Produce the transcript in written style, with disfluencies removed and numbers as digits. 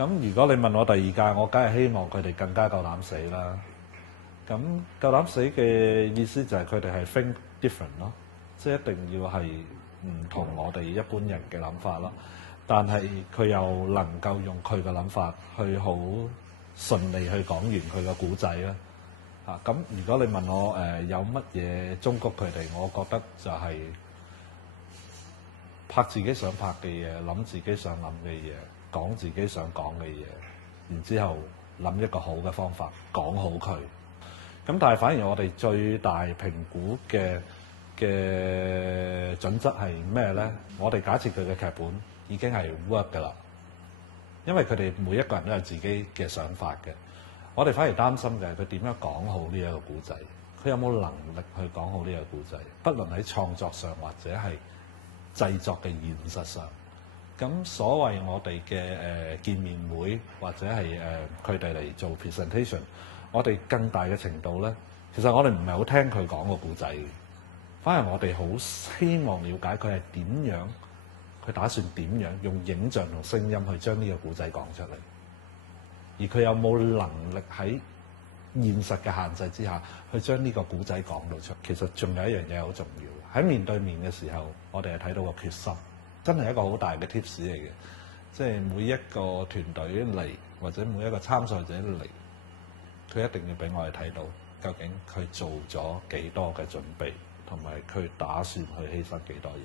咁如果你問我第二屆，我梗係希望佢哋更加夠膽死啦。咁夠膽死嘅意思就係佢哋係 think different 咯，即係一定要係唔同我哋一般人嘅諗法咯。但係佢又能夠用佢嘅諗法去好順利去講完佢嘅故仔啦。咁如果你問我有乜嘢忠告佢哋，我覺得就係拍自己想拍嘅嘢，諗自己想諗嘅嘢，講自己想講嘅嘢，然之後諗一個好嘅方法講好佢。咁但係反而我哋最大評估嘅準則係咩呢？我哋假設佢嘅劇本已經係 work 㗎啦，因為佢哋每一個人都有自己嘅想法嘅。我哋反而擔心嘅係佢點樣講好呢一個故仔，佢有冇能力去講好呢個故仔，不論喺創作上或者係製作嘅現實上。咁所謂我哋嘅見面會或者係佢哋嚟做 presentation， 我哋更大嘅程度咧，其實我哋唔係好聽佢講個故仔嘅，反而我哋好希望了解佢係點樣，佢打算點樣用影像同聲音去將呢個故仔講出嚟。而佢有冇能力喺現實嘅限制之下，去將呢個故仔講到出？其實仲有一樣嘢好重要，喺面對面嘅時候，我哋係睇到個決心，真係一個好大嘅 tips 嚟嘅。即係每一個團隊嚟，或者每一個參賽者嚟，佢一定要俾我哋睇到，究竟佢做咗幾多嘅準備，同埋佢打算去犧牲幾多嘢。